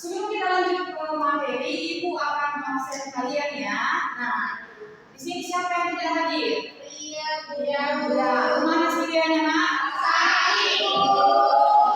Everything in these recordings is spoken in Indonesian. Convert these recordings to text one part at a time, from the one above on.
sebelum kita lanjut ke materi, Ibu akan mengabsen kalian ya. Nah, di sini siapa yang tidak hadir? Iya, kemana sirianya, Nak?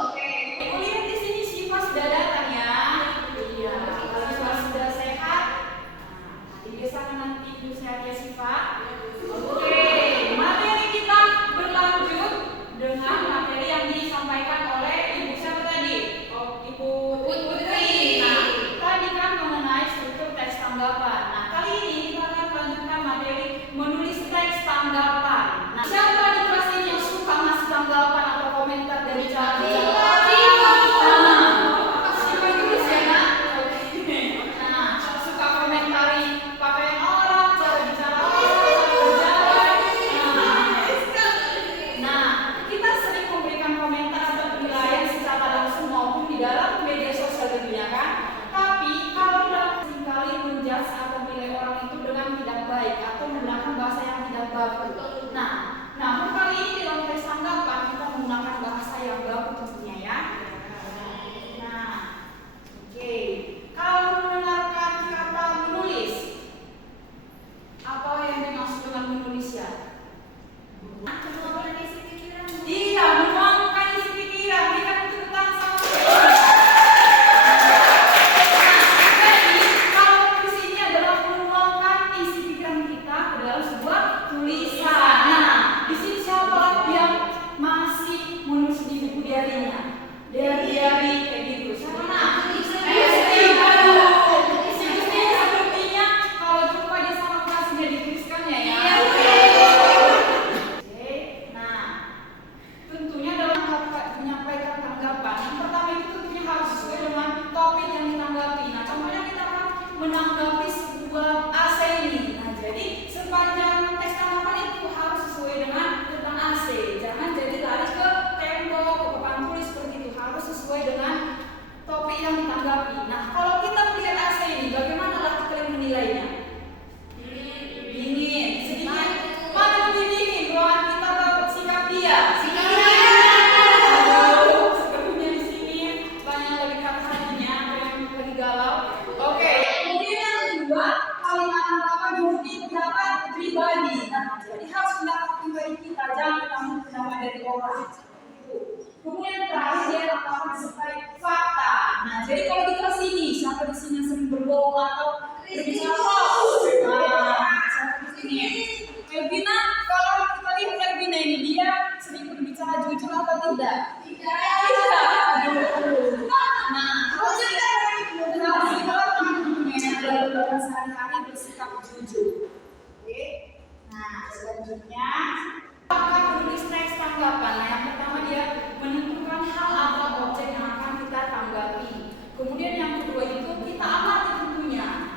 Oke, Ibu lihat di sini Syifa sudah datang ya. Iya, kalau Syifa sudah sehat, dibiasakan nanti Ibu sehat ya Syifa. Oke, materi kita berlanjut dengan materi yang disampaikan oleh Ibu siapa tadi? Ibu Putri. Nah, tadi kan mengenai struktur teks tanggapan. Nah, kali ini kita akan melanjutkan materi menulis teks tanggapan. Nah, siapa di kelas ini yang suka ngasih tanggapan atau komentar dari cara bicara? Siapa dulu sih ya, Nak? Nah, suka komentari pakaian orang, cara bicara orang, Nah, kita sering memberikan komentar atau penilaian secara langsung maupun di dalam media sosial tentunya kan. Tapi kalau dalam seringkali menjudge atau menilai orang itu dengan tidak baik atau menggunakan bahasa yang tidak bagus. Nah, namun kali ini di dalam teks tanggapan kita menggunakan bahasa yang bagus tentunya ya. Nah, oke. Kalau mendengarkan kata menulis, apa yang dimaksud dengan menulis ya? Iya, menuangkan isi pikiran, bukan tuntutan sama. Jadi, kalau menulis ini adalah menuangkan isi pikiran kita ke dalam sebuah tulisan. Nah, di sini siapa yang masih menulis di buku diarinya? Diari kayak gitu. Siapa nak? Sepertinya kalau jumpa dia sama kelasnya dituliskannya ya. Tentunya dalam menyampaikan tanggapan, yang pertama itu tentunya harus sesuai dengan topik yang ditanggapi. Nah, contohnya kita akan menanggapi sebuah AC ini. Nah, jadi sepanjang teks tanggapan itu harus sesuai dengan tentang AC. Jangan jadi lari ke tembok, ke papan tulis seperti itu. Harus sesuai dengan topik yang ditanggapi. Nah, kalau kita melihat AC ini, bagaimana lah kalian menilainya? Dingin, sedikit. Mana lebih dingin? Ruangan kita atau sikap dia? Dari orang. Kemudian terakhir akan disertai fakta. Nah, jadi kalau di kelas ini siapa di sini yang sering berbohong atau berbicara hoax? Nah, siapa di sini? Elvina, kalau kita lihat Elvina ini dia sering berbicara jujur atau tidak? Tidak. Nah, kalau kita dalam sehari-hari bersikap jujur. Oke. Nah, selanjutnya apakah menulis teks tanggapan? Nah, yang pertama dia menentukan hal atau objek yang akan kita tanggapi. Kemudian yang kedua itu kita amati tentunya.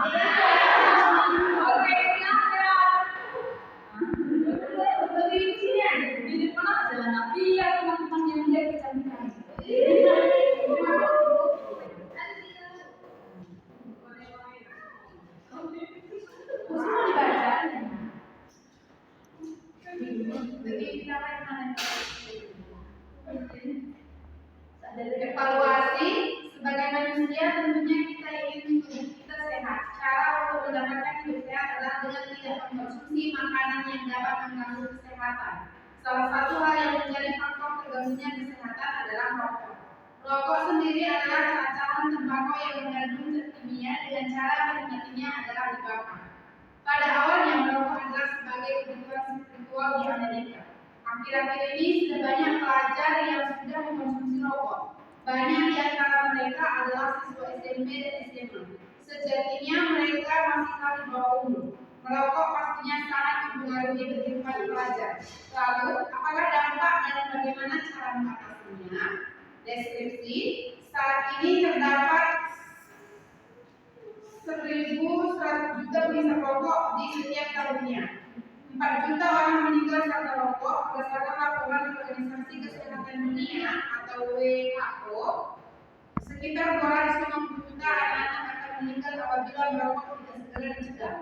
Oke, silakan. Lebih sini ya, di depan aja. Nah, biar teman-teman yang lihat kecantikan. Semua dibaca. Evaluasi sebagai manusia tentunya kita ingin tubuh kita sehat. Cara untuk mendapatkan hidup sehat adalah dengan tidak mengkonsumsi makanan yang dapat mengganggu kesehatan. Salah satu hal yang menjadi faktor terganggunya kesehatan adalah rokok. Rokok sendiri adalah cacahan tembakau yang mengandung zat kimia dengan cara menikmatinya adalah dibakar. Pada awalnya merokok adalah sebagai kebutuhan spiritual di Amerika. Akhir-akhir ini sudah banyak pelajar yang sudah mengkonsumsi rokok. Banyak di antara mereka adalah siswa SMP dan SMA. Sejatinya mereka masih di bawah umur. Merokok pastinya sangat mempengaruhi kehidupan pelajar. Lalu, apakah dampak dan bagaimana cara mengatasinya? Deskripsi, saat ini terdapat 1.100 juta penghisap rokok di setiap tahunnya. 4 juta orang meninggal karena rokok berdasarkan laporan Organisasi Kesehatan Dunia atau WHO. Sekitar 250 juta anak-anak akan meninggal apabila merokok tidak segera dicegah.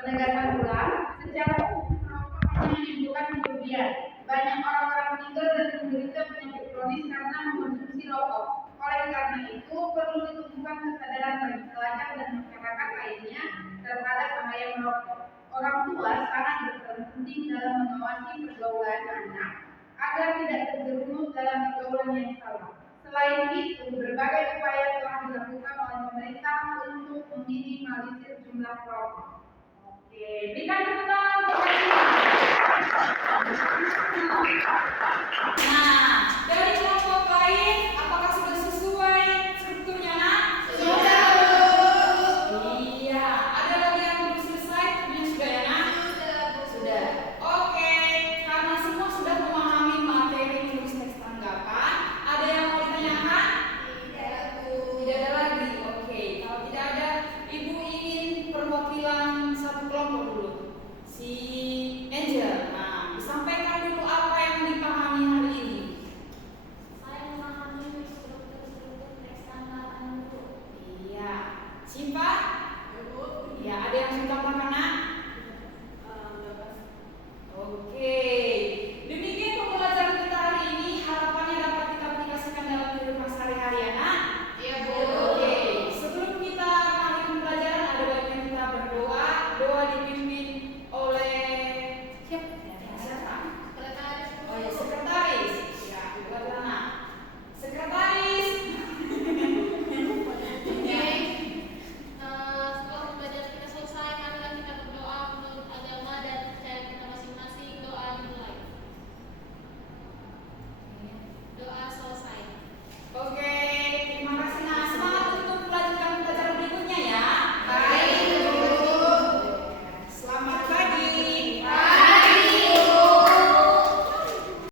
Penegasan ulang, secara umum merokok hanya menimbulkan kerugian. Banyak orang-orang meninggal dan menderita penyakit kronis karena mengkonsumsi rokok. Oleh karena itu, perlu ditumbuhkan kesadaran bagi pelajar dan masyarakat lainnya terhadap bahaya merokok. Orang tua sangat berperan penting dalam mengawasi pergaulan anak agar tidak terjerumus dalam pergaulan yang salah. Selain itu, berbagai upaya telah dilakukan oleh pemerintah untuk meminimalisir jumlah perokok. Oke, berikan tepuk tangan untuk